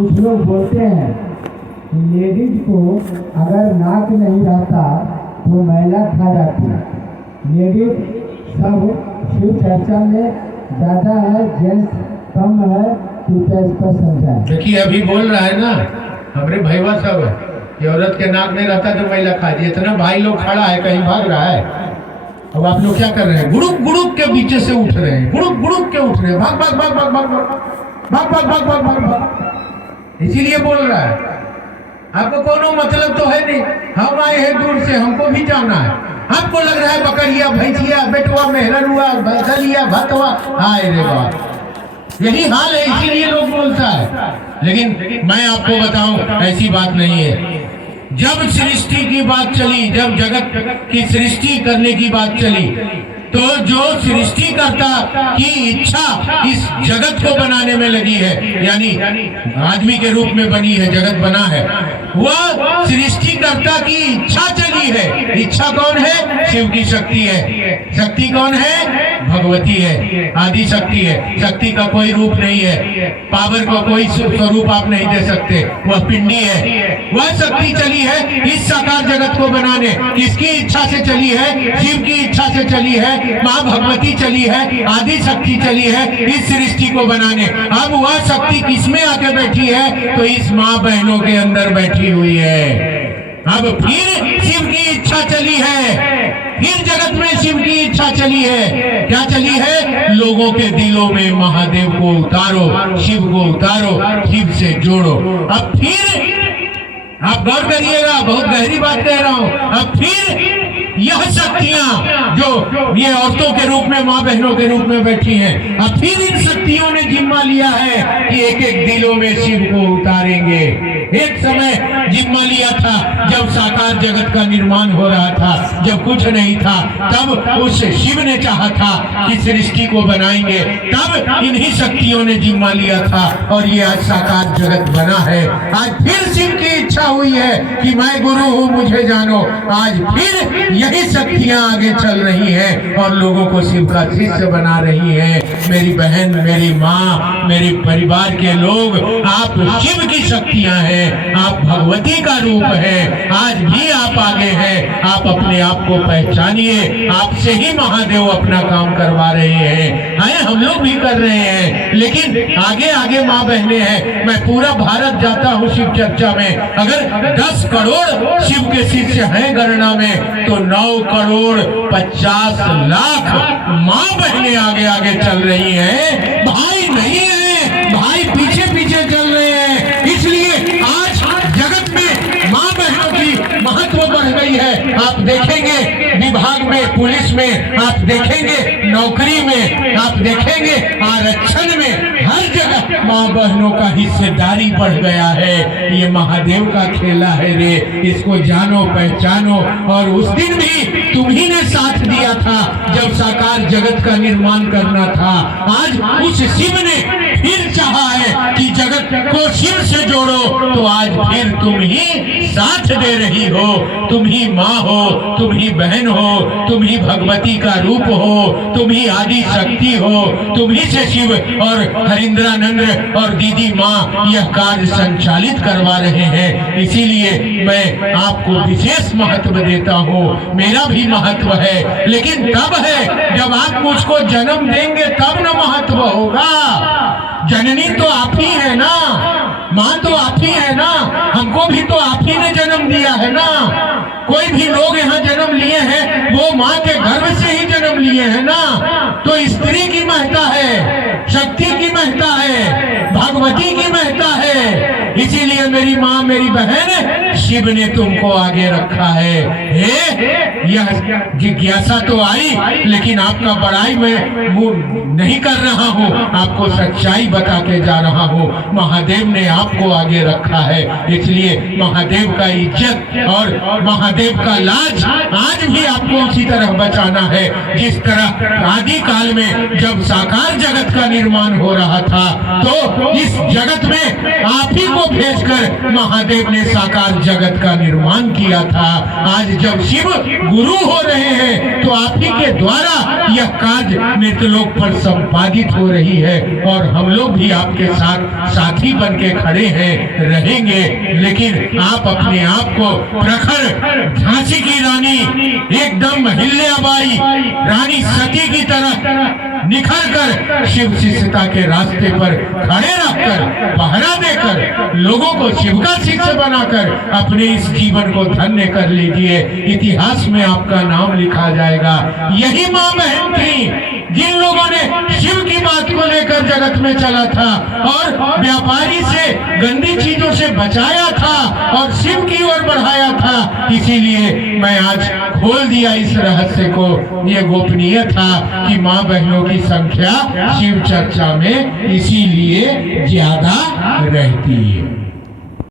कुछ लोग बोलते हैं कि लेडीज को अगर नाक नहीं रहता तो महिला खा जाती है। लेडीज सब शिव चर्चा में ज़्यादा है, जेंट्स कम है, कृपया इस पर समझाएं। देखिए अभी बोल रहा है ना हमारे भैया सब, ये औरत के नाक नहीं रहता तो महिला खा जाती। इतना भाई लोग खड़ा है, कहीं भाग रहा है। अब आप लोग क्या कर रहे हैं? गुड़ुक गुड़ुक के पीछे से उठ रहे हैं, गुड़ुक गुड़ुक के उठ रहे हैं, भाग भाग भाग भाग भाग भाग भाग भाग भाग भाग भाग। इसीलिए बोल रहा है, आपको कोनो मतलब तो है नहीं। हम आए हैं दूर से, हमको भी जाना है। आपको लग रहा है बकरिया भैंसिया बेटवा मेहरनुआ बदलिया भतवा, हाय रे बाप, यही हाल है, इसीलिए लोग बोलता है। लेकिन मैं आपको बताऊं ऐसी बात नहीं है। जब सृष्टि की बात चली, जब जगत की सृष्टि करने की बात चली, तो जो सृष्टिकर्ता की इच्छा इस जगत को बनाने में लगी है, यानी आदमी के रूप में बनी है, जगत बना है, वह सृष्टिकर्ता की इच्छा चली है। इच्छा कौन है? शिव की शक्ति है। शक्ति कौन है? भगवती है, आदि शक्ति है। शक्ति का कोई रूप नहीं है, पावर का कोई स्वरूप आप नहीं दे सकते, वह पिंडी है। वह शक्ति चली है इस साकार जगत को बनाने। किसकी इच्छा से चली है? शिव की इच्छा से चली है, माँ भगवती चली है, आदि शक्ति चली है इस सृष्टि को बनाने। अब वह शक्ति किसमें आके बैठी है? तो इस माँ बहनों के अंदर बैठी हुई है। अब फिर शिव की इच्छा चली है, फिर जगत में शिव की इच्छा चली है। क्या चली है? लोगों के दिलों में महादेव को उतारो, शिव को उतारो, शिव से जोड़ो। अब फिर आप गौर करिएगा, बहुत गहरी बात कह रहा हूं। अब फिर यह शक्तियां जो ये औरतों के रूप में, माँ बहनों के रूप में बैठी हैं, अब फिर इन शक्तियों ने जिम्मा लिया है कि एक एक दिलों में शिव को उतारेंगे। एक समय जिम्मा लिया था जब साकार जगत का निर्माण हो रहा था, जब कुछ नहीं था, तब उस शिव ने चाहा था कि सृष्टि को बनाएंगे, तब इन्हीं शक्तियों ने जिम्मा लिया था और ये आज साकार जगत बना है। आज फिर शिव की इच्छा हुई है कि मैं गुरु हूँ, मुझे जानो। आज फिर यही शक्तियां आगे चल रही हैं और लोगों को शिव का शिष्य बना रही हैं। मेरी बहन, मेरी माँ, मेरे परिवार के लोग, आप शिव की शक्तियां हैं, आप भगवती का रूप है। आज भी आप आगे हैं, आप अपने आप को पहचानिए। आपसे ही महादेव अपना काम करवा रहे हैं, हम लोग भी कर रहे हैं, लेकिन आगे आगे माँ बहने हैं। मैं पूरा भारत जाता हूँ शिव चर्चा में, अगर 10 करोड़ शिव के शिष्य हैं गणना में, तो 9 करोड़ 50 लाख माँ बहने आगे आगे चल रही हैं। भाई नहीं है, भाई पीछे पीछे चल रहे हैं। इसलिए आज जगत में माँ बहनों की महत्व बढ़ गई है। आप देखेंगे विभाग में, पुलिस में, आप देखेंगे नौकरी में, आप देखेंगे आरक्षण में, हर जगह माँ बहनों का हिस्सेदारी बढ़ गया है। ये महादेव का खेला है रे, इसको जानो पहचानो। और उस दिन भी तुम्ही ने साथ दिया था जब साकार जगत का निर्माण करना था। आज उस शिव ने फिर चाहा है कि जगत को शिव से जोड़ो, तो आज फिर तुम ही साथ दे रही हो। तुम ही माँ हो, तुम ही बहन हो, तुम ही भगवती का रूप हो, तुम ही आदि शक्ति हो, तुम ही से शिव और हरिंद्रानंद और दीदी माँ यह कार्य संचालित करवा रहे हैं। इसीलिए मैं आपको विशेष महत्व देता हूँ। मेरा भी महत्व है, लेकिन तब है जब आप मुझको जन्म देंगे तब न महत्व होगा। जननी तो आप ही है ना, माँ तो आप ही है ना, हमको भी तो आप ही ने जन्म दिया है ना। कोई भी लोग यहाँ जन्म लिए हैं वो माँ के गर्भ से ही जन्म लिए हैं ना। तो स्त्री की महत्ता है, शक्ति की महत्ता है, भगवती की महत्ता है। इसीलिए मेरी माँ, मेरी बहन, शिव ने तुमको आगे रखा है। यह जिज्ञासा तो आई, लेकिन आपका बड़ाई मैं नहीं कर रहा हूँ, आपको सच्चाई बता के जा रहा हूँ। महादेव ने आपको आगे रखा है, इसलिए महादेव का इज्जत और महादेव का लाज आज भी आपको उसी तरह बचाना है जिस तरह आदि काल में जब साकार जगत का निर्माण हो रहा था, तो इस जगत में आप ही को भेजकर महादेव ने साकार जगत का निर्माण किया था। आज जब शिव गुरु हो रहे हैं तो आप ही के द्वारा यह कार्य मृतलोक पर संपादित हो रही है और हम लोग भी आपके साथ साथी बन के खड़े हैं, रहेंगे। लेकिन आप अपने आप को प्रखर झांसी की रानी, एकदम हिल्याबाई रानी सती की तरह निखर कर शिव शिष्यता के रास्ते पर खड़े रखकर, पहरा देकर, लोगों को शिव का शिष्य बनाकर अपने इस जीवन को धन्य कर लीजिए। इतिहास में आपका नाम लिखा जाएगा। यही माँ बहन थी जिन लोगों ने शिव की बात को लेकर जगत में चला था और व्यापारी से गंदी चीजों से बचाया था और शिव की ओर बढ़ाया था। इसीलिए मैं आज खोल दिया इस रहस्य को। ये गोपनीय था कि माँ बहनों की संख्या शिव चर्चा में इसीलिए ज्यादा रहती है।